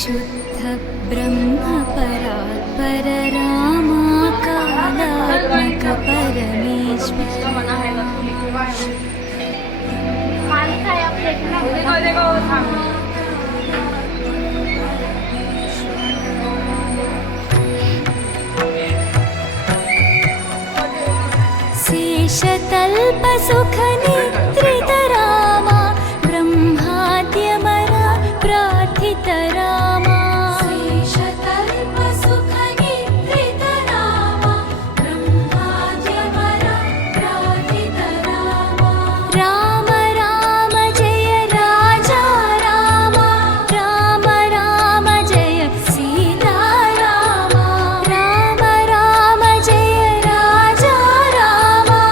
शुद्ध ब्रह्म परात्पर रामा कालात्मक परमेश्वर शेषतल्प सुख निद्रित रामा ब्रह्माद्यमरा प्रार्थित रामा शेषतल्प सुख निद्रित रामा ब्रह्माद्यमरा प्रार्थित रामा राम राम जय राजा रामा राम राम जय सीता रामा राम राम जय राजा रामा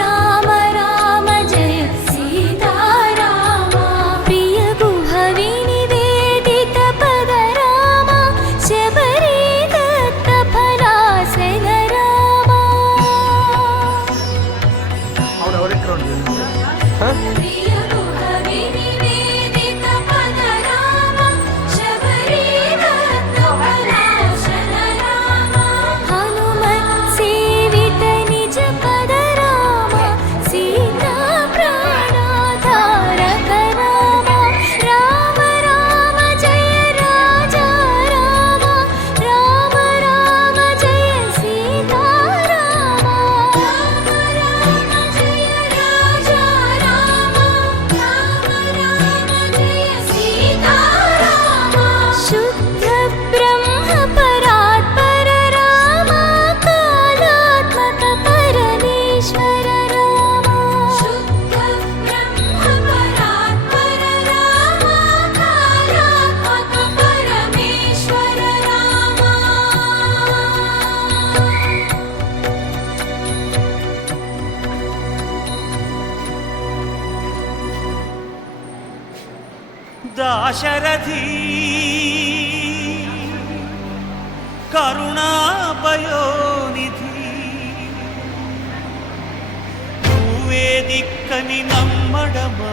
राम राम जय सीता रामा प्रिय गुह विनिवेदित पद रामा शबरी दत्त फलासन रामा प्रिय गुह विनिवेदित पद रामा शबरी दत्त फलासन रामा हनुमत् सेवित निज पद रामा सीता प्राणाधारक रामा राम राम जय राजा रामा राम राम जय सीता रामा राम राम जय राजा रामा राम राम जय सीता रामा शुद्ध ब्रह्म परात्पर रामा कालात्मक परमेश्वर रामा शुद्ध ब्रह्म परात्पर रामा कालात्मक परमेश्वर रामा दाशरथी करुणापयोनिधि నువ్వే దిక్కని నమ్మడమా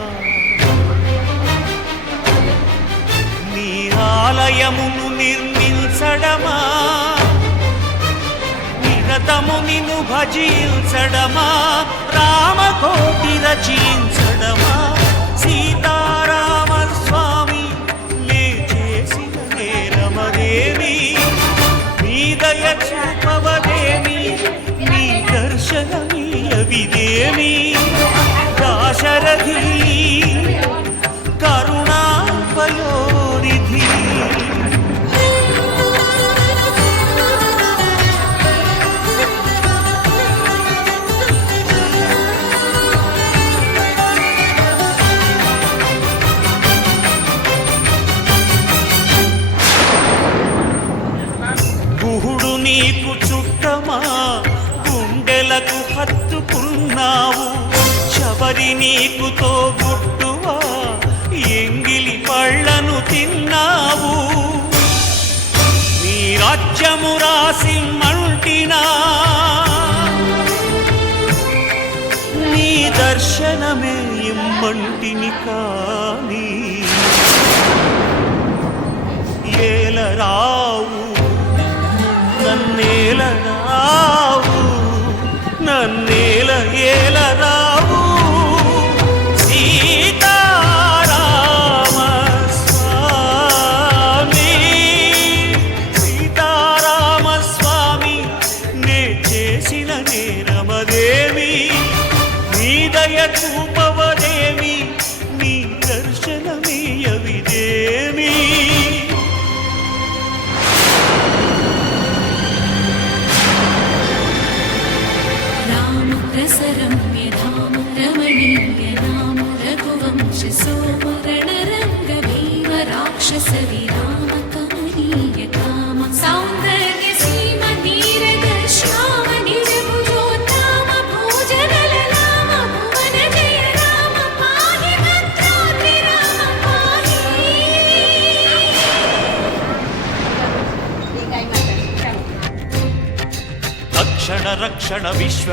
నీ ఆలయమును నిర్మించడమా నిరతము నిన్ను భజించడమా రామకోటి రచించడమా సీతారామ స్వామి నే చేసిన నేరమదేమి నీ దయ చూపవదేమి నీ దర్శనమీయవిదేమి దాశరథి కరుణాపయోనిధి గుహుడు నీకు చుట్టమా గుండెలకు హత్తుకున్నావు శబరి నీకు తోబుట్టువా ఎంగిలి పళ్ళను తిన్నావు నీ రాజ్యము రాసి మంటినా నీ దర్శనమే ఇమ్మంటిని కాని ఏలరావు నన్నేలరావు నన్నేల ఏలరావు సీతారామ స్వామి సీతారామ స్వామి నే చేసిన నేరమదేమి నీ దయ చూపవదేమి నీ దర్శనమీయవిదేమి राम प्रसरम्य धाम रमणीय नाम रघुवंश सोमरण रंग भीम राक्षस विराम कमनीय काम सौंदर्य सीम नीरद श्याम निज भुजोत्तम भोजनल राम भुवन जय राम पाहि भद्राद्रि राम पाहि తక్షణ రక్షణ విశ్వ